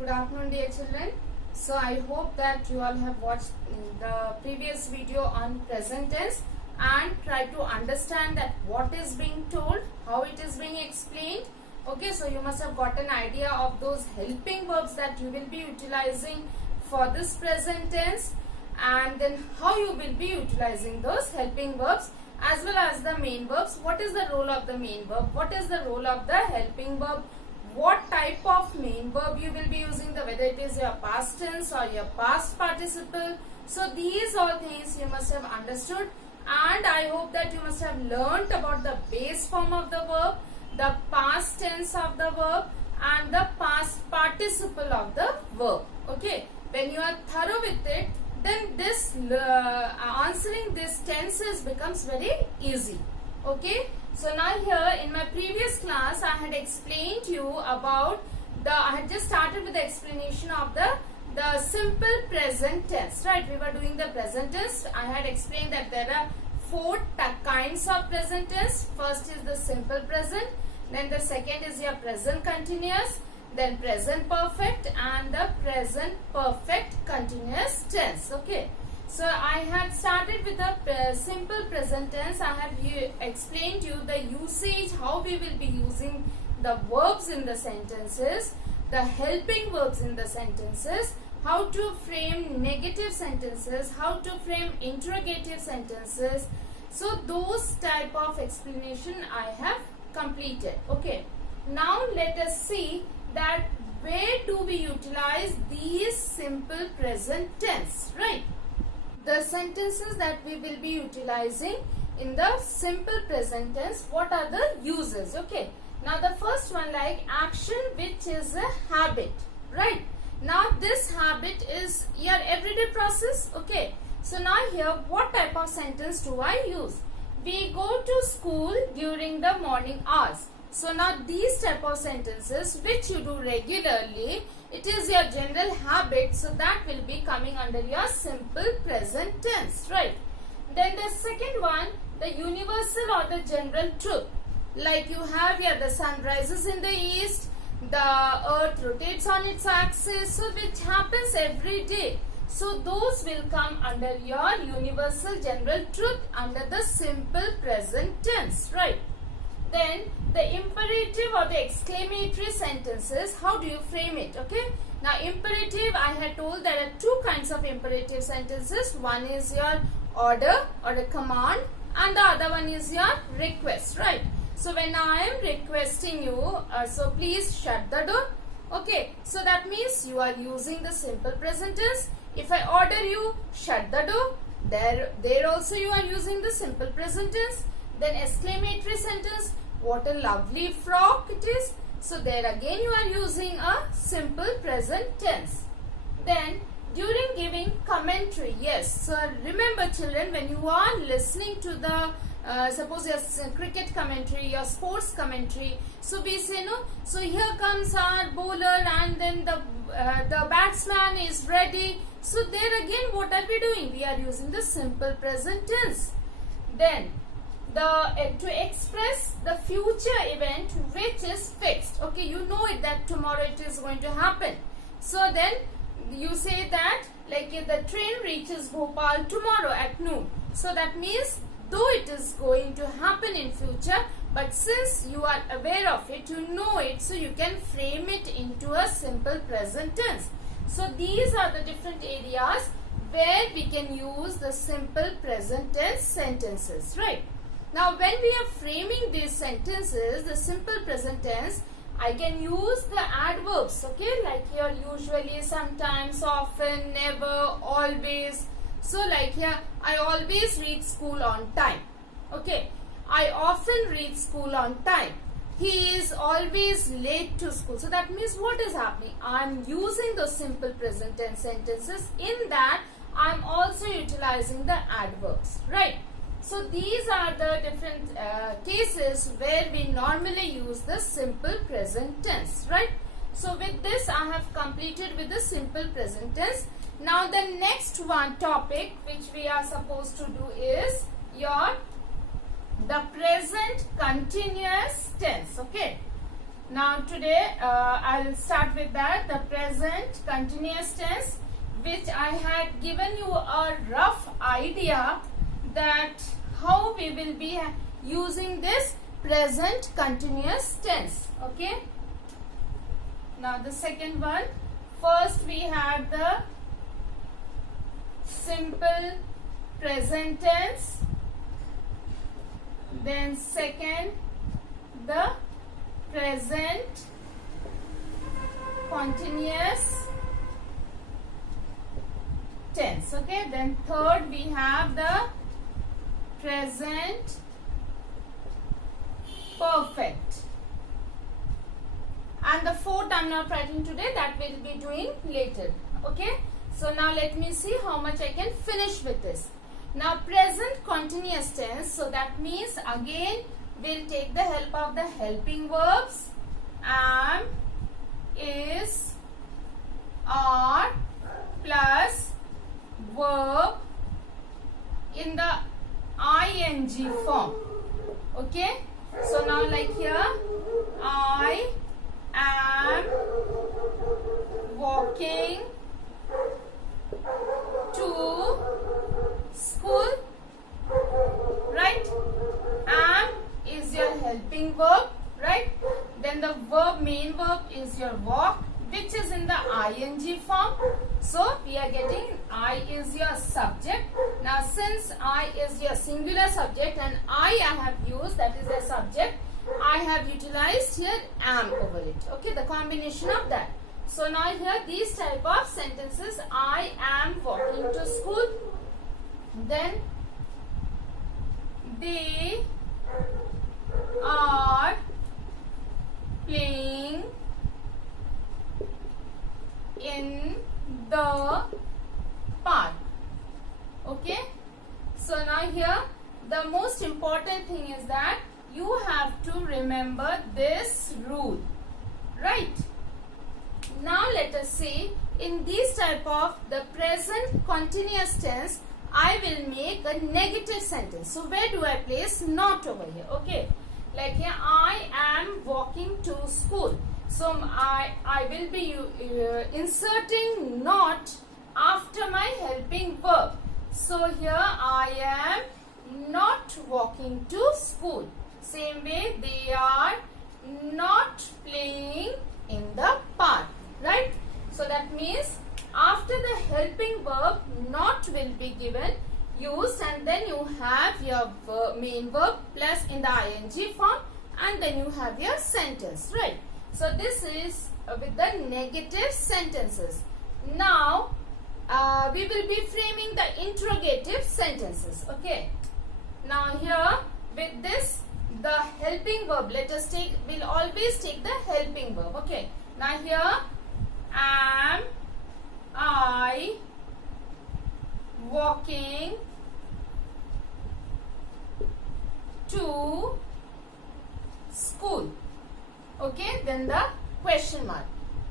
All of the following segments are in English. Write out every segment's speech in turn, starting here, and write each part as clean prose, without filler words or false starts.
Good afternoon, dear children. So I hope that you all have watched the previous video on present tense and try to understand that what is being told, how it is being explained. Okay, so you must have got an idea of those helping verbs that you will be utilizing for this present tense, and then how you will be utilizing those helping verbs as well as the main verbs. What is the role of the main verb? What is the role of the helping verb? What type of main verb you will be using, whether it is your past tense or your past participle. So these all things you must have understood, and I hope that you must have learnt about the base form of the verb, the past tense of the verb and the past participle of the verb. Okay, when you are thorough with it, then this answering these tenses becomes very easy. Okay, so now here in my previous class I had explained to you about I had just started with the explanation of the simple present tense, right? We were doing the present tense. I had explained that there are four kinds of present tense. First is the simple present, then the second is your present continuous, then present perfect and the present perfect continuous tense. Okay, so I had started with the simple present tense. I have explained you the usage, how we will be using the verbs in the sentences, the helping verbs in the sentences, how to frame negative sentences, how to frame interrogative sentences. So those type of explanation I have completed. Okay, now let us see that where do we utilize these simple present tense, right? The sentences that we will be utilizing in the simple present tense, what are the uses? Okay, now the first one, like action which is a habit, right? Now this habit is your everyday process. Okay, so now here what type of sentence do I use? We go to school during the morning hours. So now these type of sentences which you do regularly, it is your general habit, so that will be coming under your simple present tense, right? Then the second one, the universal or the general truth. Like you have here the sun rises in the east, the earth rotates on its axis, so which happens every day. So those will come under your universal general truth under the simple present tense, right? Then the imperative or the exclamatory sentences, how do you frame it? Okay, now imperative, I had told there are two kinds of imperative sentences. One is your order or a command and the other one is your request, right? So when I am requesting you, so please shut the door. Okay, so that means you are using the simple present tense. If I order you, shut the door, there also you are using the simple present tense. Then exclamatory sentence, what a lovely frock it is. So there again you are using a simple present tense. Then during giving commentary, yes, so remember children, when you are listening to the suppose your cricket commentary, your sports commentary, so we say no, so here comes our bowler and then the batsman is ready. So there again what are we doing? We are using the simple present tense. Then to express the future event which is fixed. Okay, you know it that tomorrow it is going to happen. So then you say that like if the train reaches Bhopal tomorrow at noon. So that means though it is going to happen in future, but since you are aware of it, you know it, so you can frame it into a simple present tense. So these are the different areas where we can use the simple present tense sentences, right? Now when we are framing these sentences, the simple present tense, I can use the adverbs, okay, like here usually, sometimes, often, never, always. So like here, I always reach school on time. Okay, I often reach school on time. He is always late to school. So that means what is happening? I am using those simple present tense sentences. In that, I am also utilizing the adverbs, right? So these are the different cases where we normally use the simple present tense, right? So with this I have completed with the simple present tense. Now the next one topic which we are supposed to do is the present continuous tense. Okay, Now today I'll start with that, the present continuous tense, which I had given you a rough idea that how we will be using this present continuous tense. Okay. Now the second one, first we had the simple present tense, then second the present continuous tense. Okay, then third we have the present perfect, and the fourth I'm not writing today, that will be doing later. Okay, so now let me see how much I can finish with this. Now present continuous tense, so that means again we'll take the help of the helping verbs am, is, are plus verb in the ing form. Okay, so now like here, I am walking to school, right? Am is your helping verb, right? Then the verb, main verb is your walk, which is in the ing form. So we are getting I is your subject. Now since I is your singular subject and I have used, that is a subject, I have utilized here am over it. Okay, the combination of that. So now here these type of sentences, I am walking to school, then they are playing in the park. Okay, so now here the most important thing is that you have to remember this rule, right? Now let us see, in this type of the present continuous tense, I will make a negative sentence. So where do I place not over here? Okay, like here I am walking to school. So I will be inserting not after my helping verb. So here I am not walking to school. Same way, they are not playing in the park, right? So that means after the helping verb, not will be given, used, and then you have your main verb plus in the ing form, and then you have your sentence, right? So this is with the negative sentences. Now we will be framing the interrogative sentences. Okay. Now here with this, the helping verb, let us take, we'll always take the helping verb. Okay. Now here, am I walking to school? Okay, then the question mark.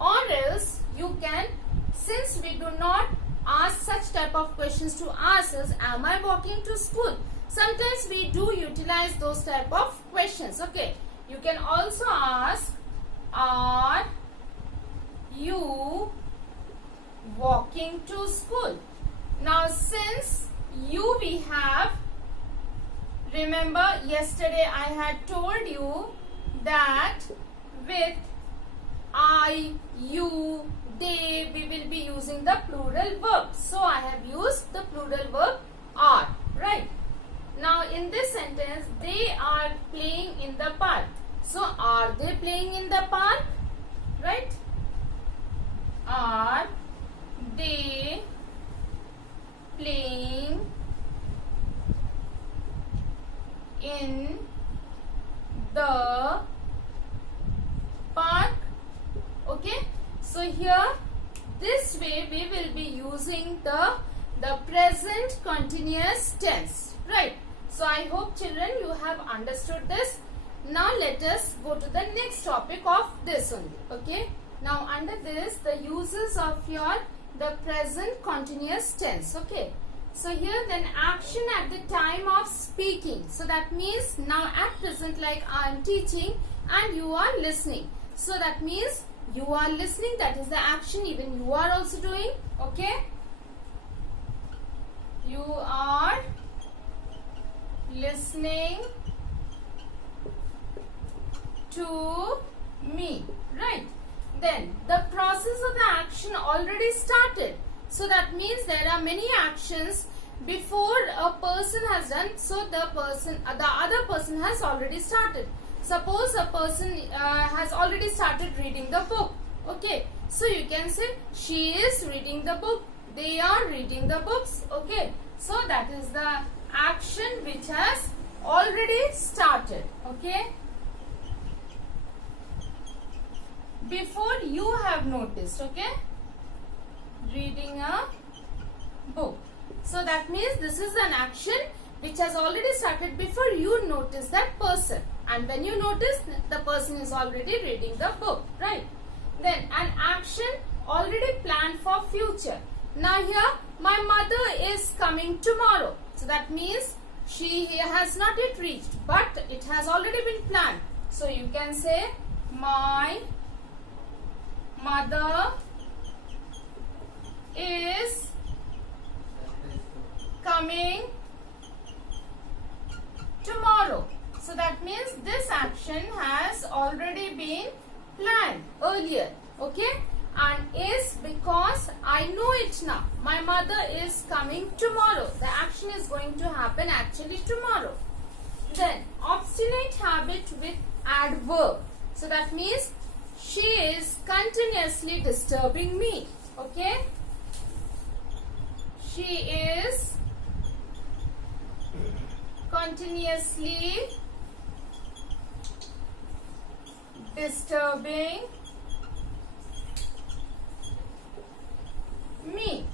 Or else you can, since we do not ask such type of questions to ourselves, am I walking to school? Sometimes we do utilize those type of questions. Okay, you can also ask, are you walking to school? Now since you we have, remember yesterday I had told you that with I, you, they, we will be using the plural verb. So I have used the plural verb are, right? Now in this sentence, they are playing in the park. So are they playing in the park? Right? Are they playing in the park? Okay. So here, this way we will be using the present continuous tense, right? So I hope children you have understood this. Now let us go to the next topic of this only. Okay. Now under this, the uses of your the present continuous tense. Okay. So here then action at the time of speaking. So that means now at present, like I am teaching and you are listening. So that means you are listening, that is the action, even you are also doing. Okay, you are listening to me, right? Then the process of the action already started. So that means there are many actions before a person has done. So the other person has already started. Suppose a person has already started reading the book. Okay, so you can say she is reading the book, they are reading the books. Okay, so that is the action which has already started. Okay, before you have noticed. Okay, reading a book. So that means this is an action which has already started before you notice that person. And when you notice, the person is already reading the book, right? Then an action already planned for future. Now here, my mother is coming tomorrow. So that means she has not yet reached, but it has already been planned. So you can say, my mother is coming tomorrow. So that means this action has already been planned earlier. Okay, and is because I know it now. My mother is coming tomorrow. The action is going to happen actually tomorrow. Then obstinate habit with adverb. So that means she is continuously disturbing me. Okay, she is continuously disturbing me.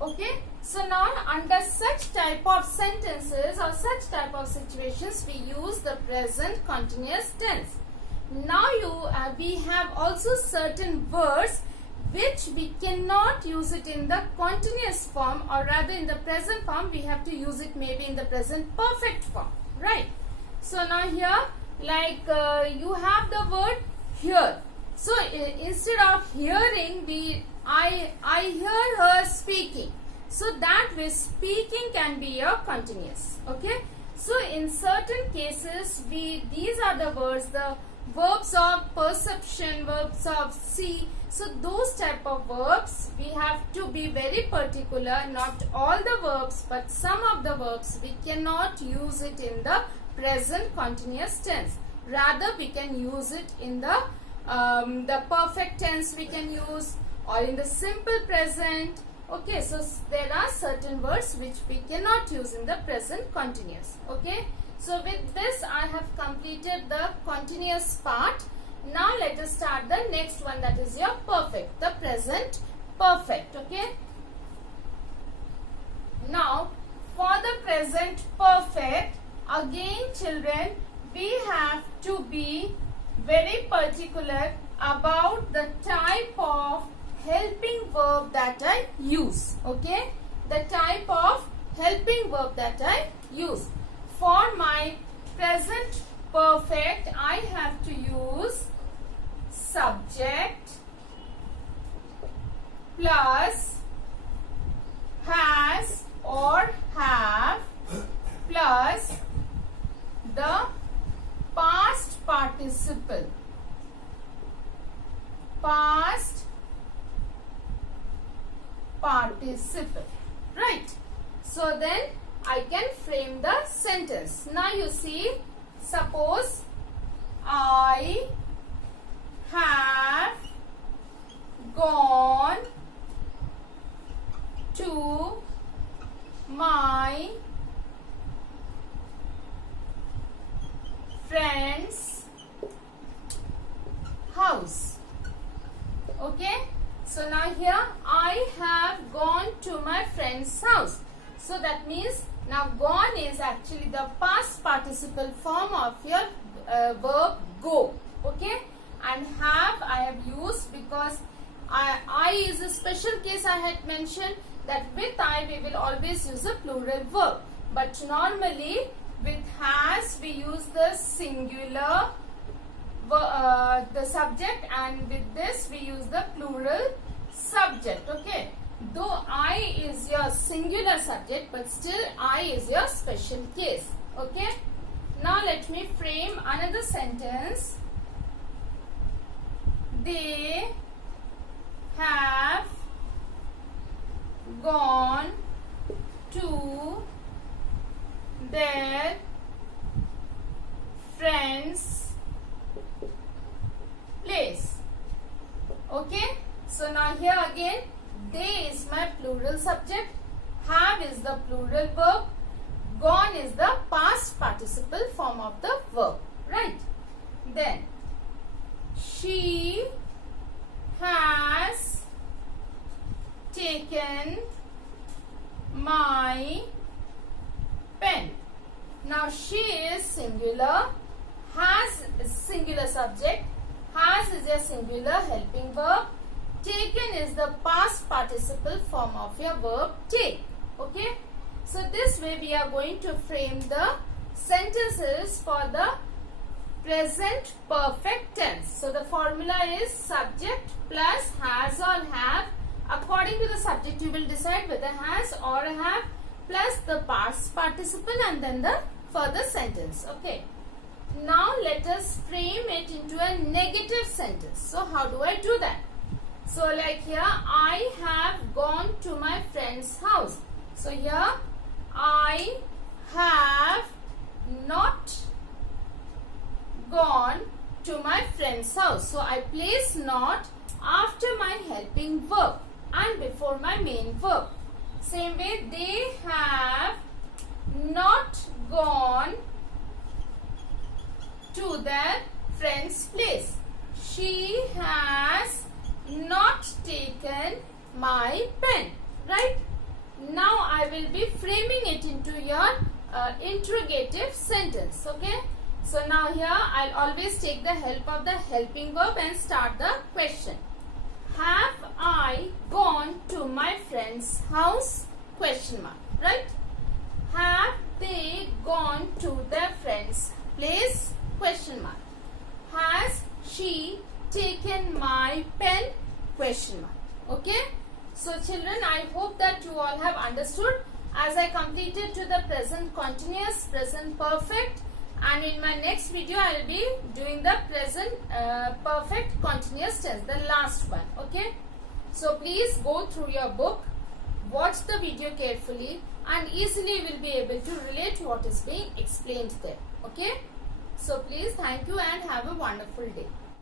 Okay, so now under such type of sentences or such type of situations, we use the present continuous tense. Now we have also certain words which we cannot use it in the continuous form, or rather in the present form. We have to use it maybe in the present perfect form, right? So now here, like you have the word hear. So instead of hearing, I hear her speaking. So that way speaking can be a continuous. Okay, so in certain cases these are the words, the verbs of perception, verbs of see. So those type of verbs we have to be very particular. Not all the verbs, but some of the verbs we cannot use it in the present continuous tense. Rather we can use it in the perfect tense we can use, or in the simple present. Okay, so there are certain words which we cannot use in the present continuous. Okay, so with this I have completed the continuous part. Now let us start the next one, that is your perfect, the present perfect. Okay, now for the present perfect, again children, we have to be very particular about the type of helping verb that I use. Okay, the type of helping verb that I use. For my present perfect, I have to use subject plus has or have plus the past participle. Past participle, right? So then I can frame the sentence. Now you see, suppose I have gone to my friend's house. Okay, so now here I have gone to my friend's house. So that means now gone is actually the past participle form of your verb go. Okay, and have I have used because I is a special case. I had mentioned that with I we will always use a plural verb, but normally with has we use the singular the subject, and with this we use the plural subject. Okay, though I is your singular subject, but still I is your special case. Okay, now let me frame another sentence. They have gone to their friend's place. Okay, so now here again, they is my plural subject, have is the plural verb, gone is the past participle form of the verb, right? Then she has taken my pen. Now she is singular, has is singular subject, has is a singular helping verb, taken is the past participle form of your verb take. Okay, so this way we are going to frame the sentences for the present perfect tense. So the formula is subject plus has or have. According to the subject you will decide whether has or have, plus the past participle and then the further sentence. Okay, now let us frame it into a negative sentence. So how do I do that? So like here, I have gone to my friend's house. So here, I have not gone to my friend's house. So I place not after my helping verb and before my main verb. Same way, they have not gone to their friend's place. She has not taken my pen. Right? Now I will be framing it into your interrogative sentence. Okay? So now here I'll always take the help of the helping verb and start the question. Have I gone to my friend's house? Question mark. Right? Have they gone to their friend's place? Question mark. Has she taken my pen? Question mark. Okay? So children, I hope that you all have understood as I completed to the present continuous, present perfect, and in my next video I will be doing the present perfect continuous tense, the last one. Okay? So please go through your book, watch the video carefully, and easily will be able to relate what is being explained there. Okay? So please, thank you and have a wonderful day.